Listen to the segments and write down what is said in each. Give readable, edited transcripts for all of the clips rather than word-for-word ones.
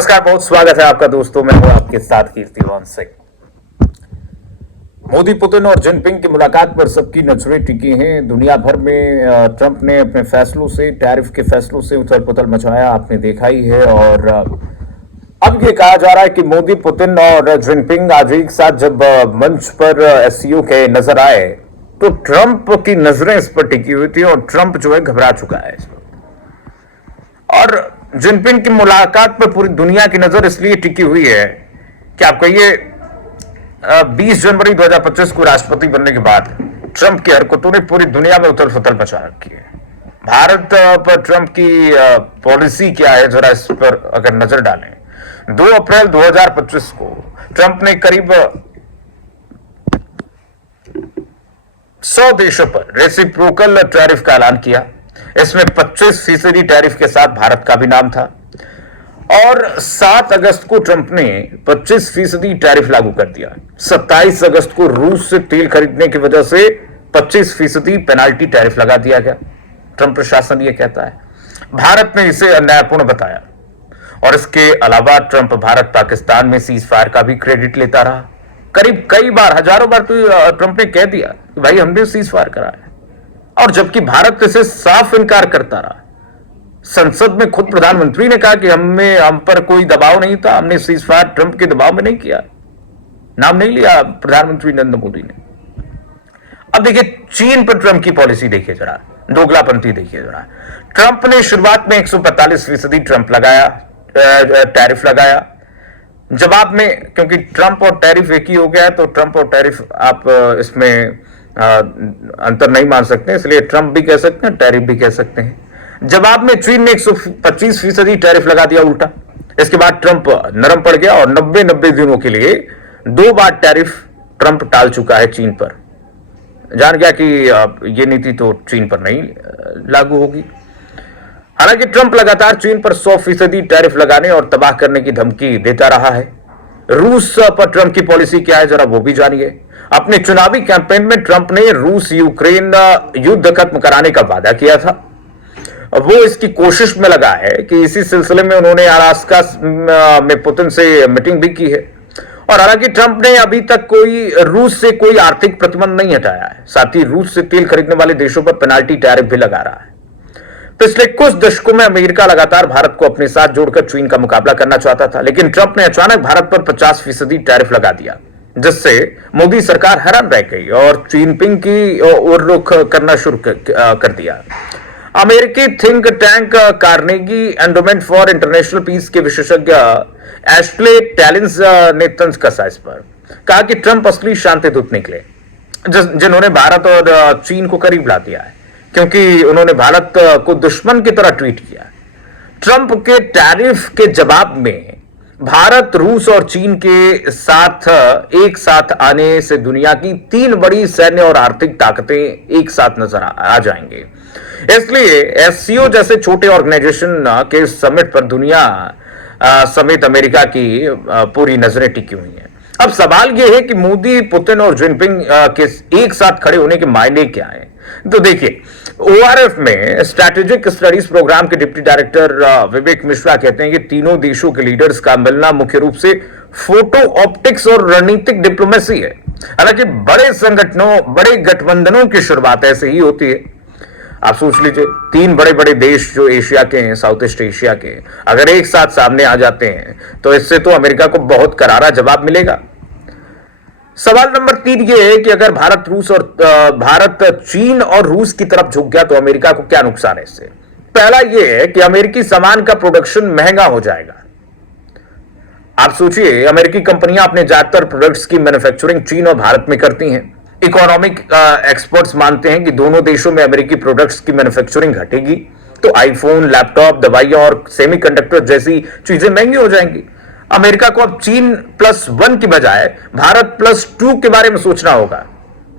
नमस्कार, बहुत स्वागत है आपका दोस्तों। मैं हूं आपके साथ कीर्तिवान सिंह। मोदी, पुतिन और जिनपिंग की मुलाकात पर सबकी नजरें टिकी हैं। दुनिया भर में ट्रंप ने अपने फैसलों से, टैरिफ के फैसलों से उथल पुथल मचाया, आपने देखा ही है। और अब ये कहा जा रहा है कि मोदी, पुतिन और जिनपिंग आज एक साथ जब मंच पर एससीओ के नजर आए तो ट्रंप की नजरें इस पर टिकी हुई थी और ट्रंप जो है घबरा चुका है इस पर। और जिनपिंग की मुलाकात पर पूरी दुनिया की नजर इसलिए टिकी हुई है कि आप कहिए 20 जनवरी 2025 को राष्ट्रपति बनने के बाद ट्रंप की हरकतों ने पूरी दुनिया में उथल पुथल मचा रखी है। भारत पर ट्रंप की पॉलिसी क्या है, जरा इस पर अगर नजर डालें। 2 अप्रैल 2025 को ट्रंप ने करीब 100 देशों पर रेसिप्रोकल टैरिफ का ऐलान किया। इसमें 25% टैरिफ के साथ भारत का भी नाम था। और 7 अगस्त को ट्रंप ने 25% टैरिफ लागू कर दिया। 27 अगस्त को रूस से तेल खरीदने की वजह से 25% पेनाल्टी टैरिफ लगा दिया गया। ट्रंप प्रशासन यह कहता है, भारत ने इसे अन्यायपूर्ण बताया। और इसके अलावा ट्रंप भारत पाकिस्तान में सीज फायर का भी क्रेडिट लेता रहा। करीब कई बार, हजारों बार तो ट्रंप ने कह दिया कि भाई हमने सीज फायर करा है, और जबकि भारत इसे साफ इनकार करता रहा। संसद में खुद प्रधानमंत्री ने कहा कि हम पर कोई दबाव नहीं था, हमने सीज फायर ट्रंप के दबाव में नहीं किया। नाम नहीं लिया प्रधानमंत्री नरेंद्र मोदी ने। अब देखिए चीन पर ट्रंप की पॉलिसी देखिए जरा, दोगलापंथी देखिए जरा। ट्रंप ने शुरुआत में 145% ट्रंप लगाया, टैरिफ लगाया। जवाब में, क्योंकि ट्रंप और टैरिफ एक ही हो गया है, तो ट्रंप और टैरिफ आप इसमें अंतर नहीं मान सकते, इसलिए ट्रंप भी कह सकते हैं, टैरिफ भी कह सकते हैं। जवाब में चीन ने 125% टैरिफ लगा दिया उल्टा। इसके बाद ट्रंप नरम पड़ गया और 90 दिनों के लिए 2 बार टैरिफ ट्रंप टाल चुका है चीन पर। जान गया कि यह नीति तो चीन पर नहीं लागू होगी। हालांकि ट्रंप लगातार चीन पर 100% टैरिफ लगाने और तबाह करने की धमकी देता रहा है। रूस पर ट्रंप की पॉलिसी क्या है, जरा वो भी जानिए। अपने चुनावी कैंपेन में ट्रंप ने रूस यूक्रेन युद्ध खत्म कराने का वादा किया था। वो इसकी कोशिश में लगा है कि इसी सिलसिले में उन्होंने अलास्का में पुतिन से मीटिंग भी की है। और हालांकि ट्रंप ने अभी तक रूस से कोई आर्थिक प्रतिबंध नहीं हटाया है, साथ ही रूस से तेल खरीदने वाले देशों पर पेनाल्टी टैरिफ भी लगा रहा है। पिछले कुछ दशकों में अमेरिका लगातार भारत को अपने साथ जोड़कर चीन का मुकाबला करना चाहता था, लेकिन ट्रंप ने अचानक भारत पर 50% टैरिफ लगा दिया, जिससे मोदी सरकार हैरान रह गई और जिनपिंग की ओर रुख करना शुरू कर दिया। अमेरिकी think tank Carnegie Endowment for International Peace के विशेषज्ञ एश्ले टैलिंस ने तंज कसा इस पर, कहा कि ट्रंप असली शांति दूत निकले, जिन्होंने भारत और चीन को करीब ला दिया है, क्योंकि उन्होंने भारत को दुश्मन की तरह ट्वीट किया। ट्रंप के टैरिफ के जवाब में भारत, रूस और चीन के साथ एक साथ आने से दुनिया की 3 बड़ी सैन्य और आर्थिक ताकतें एक साथ नजर आ जाएंगे। इसलिए एससीओ जैसे छोटे ऑर्गेनाइजेशन के समिट पर दुनिया समेत अमेरिका की पूरी नजरें टिकी हुई हैं। अब सवाल यह है कि मोदी, पुतिन और जिनपिंग के एक साथ खड़े होने के मायने क्या हैं। तो देखिए, ओआरएफ में स्ट्रैटेजिक स्टडीज प्रोग्राम के डिप्टी डायरेक्टर विवेक मिश्रा कहते हैं कि तीनों देशों के लीडर्स का मिलना मुख्य रूप से फोटो ऑप्टिक्स और रणनीतिक डिप्लोमेसी है। हालांकि बड़े संगठनों, बड़े गठबंधनों की शुरुआत ऐसे ही होती है। आप सोच लीजिए, 3 बड़े बड़े देश जो एशिया के हैं, साउथ ईस्ट एशिया के, अगर एक साथ सामने आ जाते हैं तो इससे तो अमेरिका को बहुत करारा जवाब मिलेगा। सवाल नंबर 3 ये है कि अगर भारत चीन और रूस की तरफ झुक गया तो अमेरिका को क्या नुकसान है इससे। पहला यह है कि अमेरिकी सामान का प्रोडक्शन महंगा हो जाएगा। आप सोचिए, अमेरिकी कंपनियां अपने ज्यादातर प्रोडक्ट्स की मैन्युफैक्चरिंग चीन और भारत में करती हैं। इकोनॉमिक एक्सपर्ट्स मानते हैं कि दोनों देशों में अमेरिकी प्रोडक्ट्स की मैन्युफैक्चरिंग घटेगी तो आईफोन, लैपटॉप, दवाइयां और सेमीकंडक्टर जैसी चीजें महंगी हो जाएंगी। अमेरिका को अब चीन +1 की बजाय भारत +2 के बारे में सोचना होगा,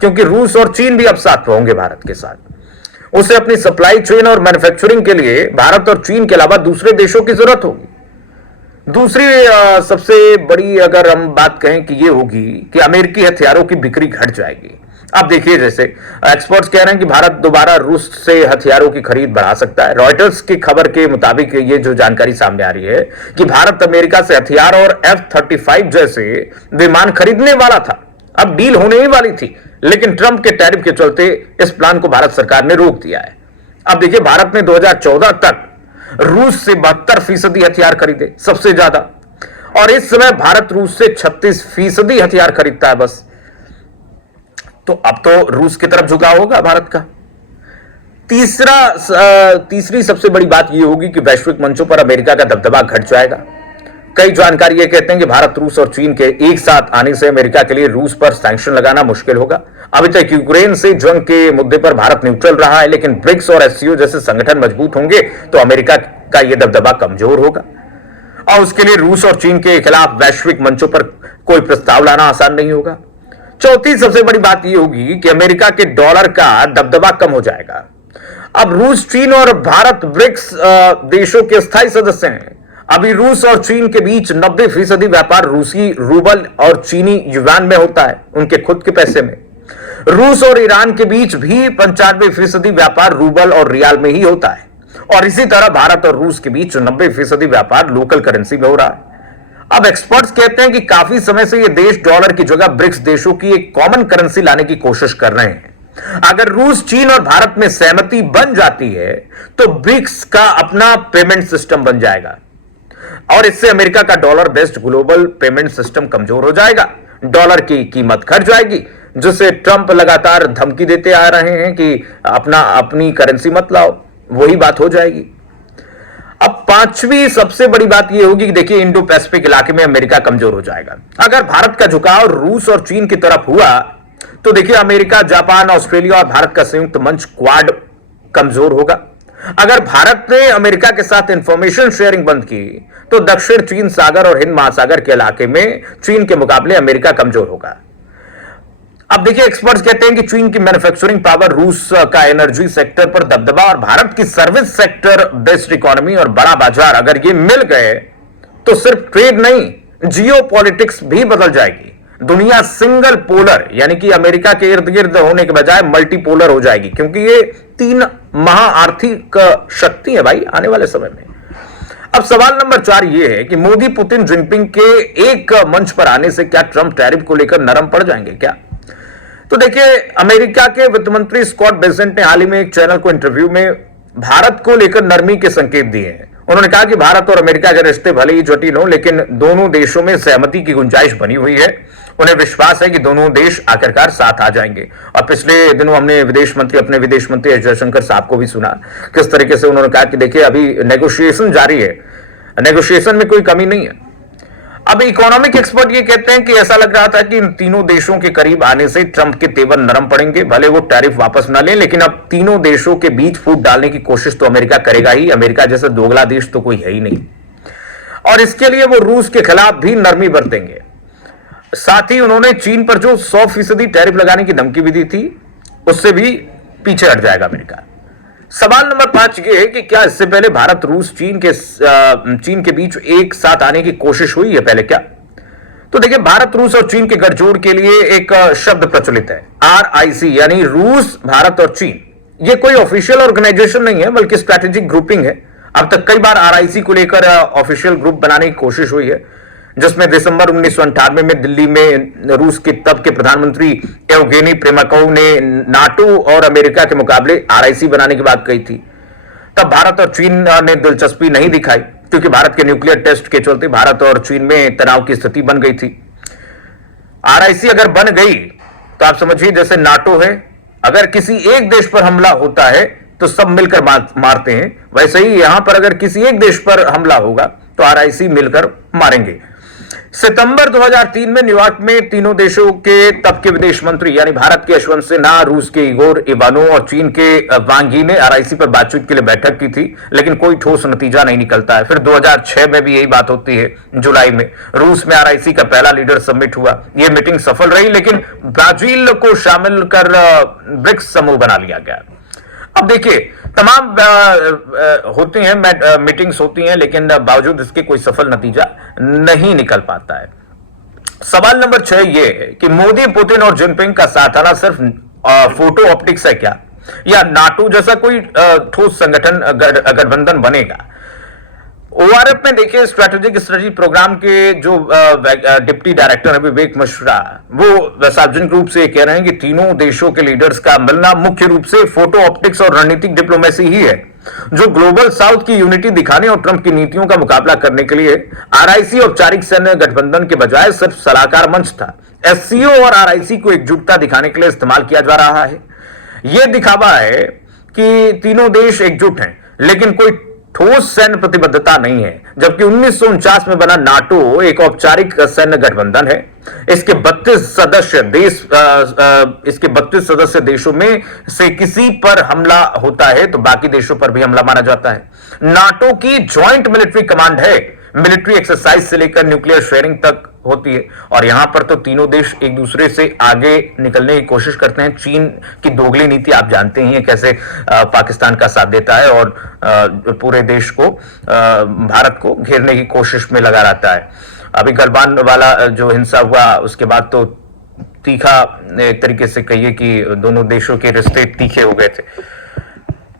क्योंकि रूस और चीन भी अब साथ होंगे भारत के साथ। उसे अपनी सप्लाई चेन और मैन्युफैक्चरिंग के लिए भारत और चीन के अलावा दूसरे देशों की जरूरत होगी। दूसरी सबसे बड़ी अगर हम बात कहें कि यह होगी कि अमेरिकी हथियारों की बिक्री घट जाएगी। अब देखिए, जैसे एक्सपर्ट्स कह रहे हैं कि भारत दोबारा रूस से हथियारों की खरीद बढ़ा सकता है। रॉयटर्स की खबर के मुताबिक ये जो जानकारी सामने आ रही है कि भारत अमेरिका से हथियार और F-35 जैसे विमान खरीदने वाला था, अब डील होने ही वाली थी, लेकिन ट्रंप के टैरिफ के चलते इस प्लान को भारत सरकार ने रोक दिया है। अब देखिए, भारत ने 2014 तक रूस से 72% हथियार खरीदे, सबसे ज्यादा, और इस समय भारत रूस से 36% हथियार खरीदता है बस। तो अब तो रूस की तरफ झुकाव होगा भारत का। तीसरी सबसे बड़ी बात यह होगी कि वैश्विक मंचों पर अमेरिका का दबदबा घट जाएगा। कई जानकारी ये कहते हैं कि भारत, रूस और चीन के एक साथ आने से अमेरिका के लिए रूस पर सैंक्शन लगाना मुश्किल होगा। अभी तक यूक्रेन से जंग के मुद्दे पर भारत न्यूट्रल रहा है, लेकिन ब्रिक्स और एससीओ जैसे संगठन मजबूत होंगे तो अमेरिका का यह दबदबा कमजोर होगा, और उसके लिए रूस और चीन के खिलाफ वैश्विक मंचों पर कोई प्रस्ताव लाना आसान नहीं होगा। चौथी सबसे बड़ी बात यह होगी कि अमेरिका के डॉलर का दबदबा कम हो जाएगा। अब रूस, चीन और भारत ब्रिक्स देशों के स्थायी सदस्य हैं। अभी रूस और चीन के बीच 90% व्यापार रूसी रूबल और चीनी युआन में होता है, उनके खुद के पैसे में। रूस और ईरान के बीच भी 95% व्यापार रूबल और रियाल में ही होता है, और इसी तरह भारत और रूस के बीच 90% व्यापार लोकल करेंसी में हो रहा है। अब एक्सपर्ट्स कहते हैं कि काफी समय से ये देश डॉलर की जगह ब्रिक्स देशों की एक कॉमन करेंसी लाने की कोशिश कर रहे हैं। अगर रूस, चीन और भारत में सहमति बन जाती है तो ब्रिक्स का अपना पेमेंट सिस्टम बन जाएगा, और इससे अमेरिका का dollar based global payment system कमजोर हो जाएगा, डॉलर की कीमत घट जाएगी, जिससे ट्रंप लगातार धमकी देते आ रहे हैं कि अपनी करेंसी मत लाओ, वही बात हो जाएगी। अब पांचवी सबसे बड़ी बात यह होगी कि देखिए, इंडो पैसिफिक इलाके में अमेरिका कमजोर हो जाएगा। अगर भारत का झुकाव रूस और चीन की तरफ हुआ तो देखिए, अमेरिका, जापान, ऑस्ट्रेलिया और भारत का संयुक्त मंच क्वाड कमजोर होगा। अगर भारत ने अमेरिका के साथ इंफॉर्मेशन शेयरिंग बंद की तो दक्षिण चीन सागर और हिंद महासागर के इलाके में चीन के मुकाबले अमेरिका कमजोर होगा। अब देखिए, एक्सपर्ट्स कहते हैं कि चीन की मैन्युफैक्चरिंग पावर, रूस का एनर्जी सेक्टर पर दबदबा और भारत की सर्विस सेक्टर बेस्ड इकोनॉमी और बड़ा बाजार, अगर ये मिल गए तो सिर्फ ट्रेड नहीं, जियो पॉलिटिक्स भी बदल जाएगी। दुनिया सिंगल पोलर यानी कि अमेरिका के इर्द गिर्द होने के बजाय मल्टीपोलर हो जाएगी, क्योंकि ये 3 महाआर्थिक शक्ति है भाई आने वाले समय में। अब सवाल नंबर 4 यह है कि मोदी, पुतिन, जिनपिंग के एक मंच पर आने से क्या ट्रंप टैरिफ को लेकर नरम पड़ जाएंगे क्या? तो देखिए, अमेरिका के वित्त मंत्री स्कॉट बेसेंट ने हाल ही में एक चैनल को इंटरव्यू में भारत को लेकर नरमी के संकेत दिए हैं। उन्होंने कहा कि भारत और अमेरिका के रिश्ते भले ही जटिल हो, लेकिन दोनों देशों में सहमति की गुंजाइश बनी हुई है। उन्हें विश्वास है कि दोनों देश आखिरकार साथ आ जाएंगे। और पिछले दिनों हमने अपने विदेश मंत्री एस जयशंकर साहब को भी सुना, किस तरीके से उन्होंने कहा कि देखिए, अभी नेगोशिएशन जारी है, नेगोशिएशन में कोई कमी नहीं है। अब इकोनॉमिक एक्सपर्ट ये कहते हैं कि ऐसा लग रहा था कि इन तीनों देशों के करीब आने से ट्रंप के तेवर नरम पड़ेंगे, भले वो टैरिफ वापस ना लें, लेकिन अब तीनों देशों के बीच फूट डालने की कोशिश तो अमेरिका करेगा ही। अमेरिका जैसा दोगला देश तो कोई है ही नहीं, और इसके लिए वो रूस के खिलाफ भी नरमी बरतेंगे। साथ ही उन्होंने चीन पर जो 100% टैरिफ लगाने की धमकी भी दी थी, उससे भी पीछे हट जाएगा अमेरिका। सवाल नंबर 5 ये है कि क्या इससे पहले भारत, रूस, चीन के बीच एक साथ आने की कोशिश हुई है पहले क्या? तो देखिए, भारत, रूस और चीन के गठजोड़ के लिए एक शब्द प्रचलित है, RIC, यानी रूस, भारत और चीन। ये कोई ऑफिशियल ऑर्गेनाइजेशन नहीं है, बल्कि स्ट्रैटेजिक ग्रुपिंग है। अब तक कई बार RIC को लेकर ऑफिशियल ग्रुप बनाने की कोशिश हुई है, जिसमें दिसंबर 1998 में दिल्ली में रूस के तब के प्रधानमंत्री एवगेनी प्रिमाकोव ने नाटो और अमेरिका के मुकाबले RIC बनाने की बात कही थी। तब भारत और चीन ने दिलचस्पी नहीं दिखाई, क्योंकि भारत के न्यूक्लियर टेस्ट के चलते भारत और चीन में तनाव की स्थिति बन गई थी। RIC अगर बन गई तो आप समझिए जैसे नाटो है, अगर किसी एक देश पर हमला होता है तो सब मिलकर मारते हैं, वैसे ही यहां पर अगर किसी एक देश पर हमला होगा तो RIC मिलकर मारेंगे। सितंबर 2003 में न्यूयॉर्क में तीनों देशों के तब के विदेश मंत्री यानी भारत के यशवंत सिन्हा, रूस के इगोर इवानोव और चीन के वांग यी ने RIC पर बातचीत के लिए बैठक की थी, लेकिन कोई ठोस नतीजा नहीं निकलता है। फिर 2006 में भी यही बात होती है, जुलाई में रूस में RIC का पहला लीडर समिट हुआ। यह मीटिंग सफल रही, लेकिन ब्राजील को शामिल कर ब्रिक्स समूह बना लिया गया। अब देखिए, तमाम होती हैं मीटिंग्स होती हैं, लेकिन बावजूद इसके कोई सफल नतीजा नहीं निकल पाता है। सवाल नंबर 6 ये है कि मोदी, पुतिन और जिनपिंग का साथ आना सिर्फ फोटो ऑप्टिक्स है क्या, या नाटो जैसा कोई ठोस संगठन गठबंधन बनेगा? ओआरएफ में देखिए, स्ट्रेटेजिक स्टडी प्रोग्राम के जो डिप्टी डायरेक्टर है विवेक मिश्रा, वो सार्वजनिक रूप से कह रहे हैं कि तीनों देशों के लीडर्स का मिलना मुख्य रूप से फोटो ऑप्टिक्स और रणनीतिक डिप्लोमेसी ही है, जो ग्लोबल साउथ की यूनिटी दिखाने और ट्रंप की नीतियों का मुकाबला करने के लिए आरआईसी औपचारिक सैन्य गठबंधन के बजाय सिर्फ सलाहकार मंच था। एससीओ और आरआईसी को एकजुटता दिखाने के लिए इस्तेमाल किया जा रहा है। यह दिखावा है कि तीनों देश एकजुट हैं, लेकिन कोई ठोस सैन्य प्रतिबद्धता नहीं है। जबकि 1949 में बना नाटो एक औपचारिक सैन्य गठबंधन है। इसके 32 सदस्य देशों में से किसी पर हमला होता है तो बाकी देशों पर भी हमला माना जाता है। नाटो की ज्वाइंट मिलिट्री कमांड है, मिलिट्री एक्सरसाइज से लेकर न्यूक्लियर शेयरिंग तक होती है, और यहां पर तो तीनों देश एक दूसरे से आगे निकलने की कोशिश करते हैं। चीन की दोगली नीति आप जानते ही हैं, कैसे पाकिस्तान का साथ देता है और पूरे देश को, भारत को घेरने की कोशिश में लगा रहता है। अभी गलवान वाला जो हिंसा हुआ उसके बाद तो तीखा, एक तरीके से कहिए कि दोनों देशों के रिश्ते तीखे हो गए थे।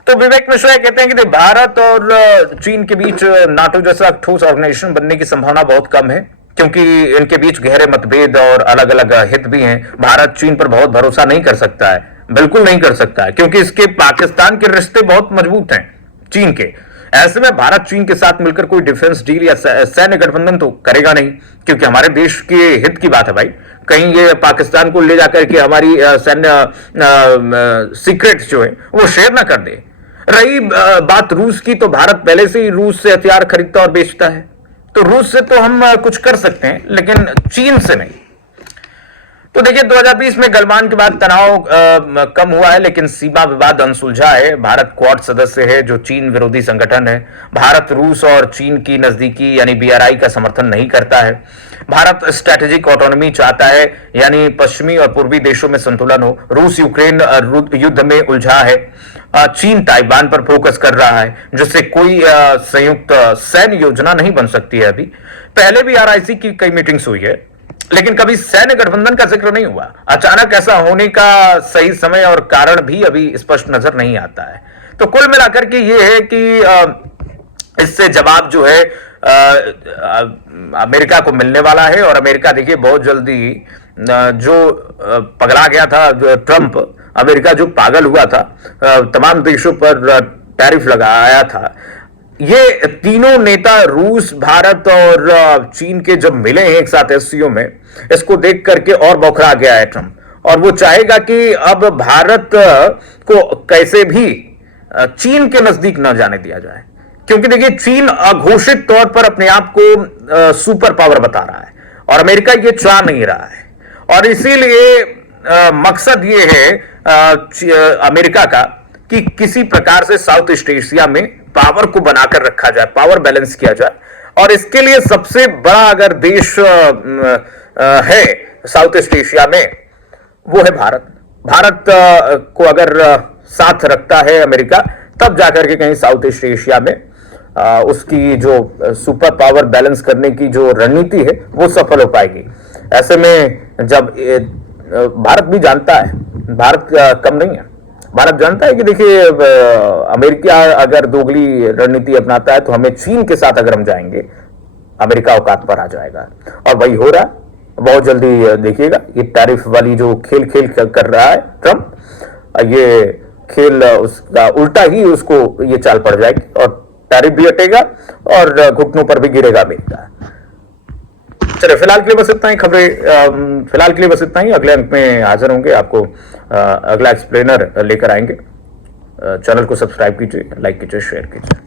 तो विवेक मिश्रा कहते हैं कि भारत और चीन के बीच नाटो जैसा ठोस ऑर्गेनाइजेशन बनने की संभावना बहुत कम है, क्योंकि इनके बीच गहरे मतभेद और अलग अलग हित भी हैं। भारत चीन पर बहुत भरोसा नहीं कर सकता है, बिल्कुल नहीं कर सकता है, क्योंकि इसके पाकिस्तान के रिश्ते बहुत मजबूत हैं चीन के। ऐसे में भारत चीन के साथ मिलकर कोई डिफेंस डील या सैन्य गठबंधन तो करेगा नहीं, क्योंकि हमारे देश के हित की बात है भाई। कहीं ये पाकिस्तान को ले जाकर के हमारी सैन्य सीक्रेट्स जो है वो शेयर ना कर दे। रही बात रूस की, तो भारत पहले से ही रूस से हथियार खरीदता और बेचता है, तो रूस से तो हम कुछ कर सकते हैं, लेकिन चीन से नहीं। तो देखिए, 2020 में गलवान के बाद तनाव कम हुआ है, लेकिन सीमा विवाद अनसुलझा है। भारत क्वाड सदस्य है, जो चीन विरोधी संगठन है। भारत रूस और चीन की नजदीकी यानी बीआरआई का समर्थन नहीं करता है। भारत स्ट्रेटेजिक ऑटोनॉमी चाहता है, यानी पश्चिमी और पूर्वी देशों में संतुलन हो। रूस यूक्रेन युद्ध में उलझा है। चीन ताइवान पर फोकस कर रहा है, जिससे कोई संयुक्त सैन्य योजना नहीं बन सकती है। अभी पहले भी आरआईसी की कई मीटिंग्स हुई है, लेकिन कभी सैन्य गठबंधन का जिक्र नहीं हुआ। अचानक ऐसा होने का सही समय और कारण भी अभी स्पष्ट नजर नहीं आता है। तो कुल मिलाकर के ये है कि इससे जवाब जो है अमेरिका को मिलने वाला है। और अमेरिका देखिए बहुत जल्दी जो पगला गया था, जो ट्रंप, अमेरिका जो पागल हुआ था, तमाम देशों पर टैरिफ लगाया था। ये तीनों नेता रूस, भारत और चीन के जब मिले हैं एक साथ एससीओ में, इसको देख करके और बौखला गया है ट्रंप, और वो चाहेगा कि अब भारत को कैसे भी चीन के नजदीक न जाने दिया जाए। क्योंकि देखिए, चीन अघोषित तौर पर अपने आप को सुपर पावर बता रहा है और अमेरिका ये चाह नहीं रहा है, और इसीलिए मकसद ये है अमेरिका का कि किसी प्रकार से साउथ ईस्ट एशिया में पावर को बनाकर रखा जाए, पावर बैलेंस किया जाए। और इसके लिए सबसे बड़ा अगर देश है साउथ ईस्ट एशिया में, वो है भारत। भारत को अगर साथ रखता है अमेरिका, तब जाकर के कहीं साउथ ईस्ट एशिया में उसकी जो सुपर पावर बैलेंस करने की जो रणनीति है वो सफल हो पाएगी। ऐसे में जब भारत भी जानता है, भारत कम नहीं है, भारत जानता है कि देखिए अमेरिका अगर दोगली रणनीति अपनाता है तो हमें चीन के साथ अगर हम जाएंगे, अमेरिका औकात पर आ जाएगा। और वही हो रहा है, बहुत जल्दी देखिएगा। ये टैरिफ वाली जो खेल कर रहा है ट्रंप, ये खेल उसका उल्टा ही उसको ये चाल पड़ जाएगी और टैरिफ भी हटेगा और घुटनों पर भी गिरेगा अमेरिका। चलिए, फिलहाल के लिए बस इतना ही खबरें, फिलहाल के लिए बस इतना ही। अगले अंक में हाजिर होंगे, आपको अगला एक्सप्लेनर लेकर आएंगे। चैनल को सब्सक्राइब कीजिए, लाइक कीजिए, शेयर कीजिए।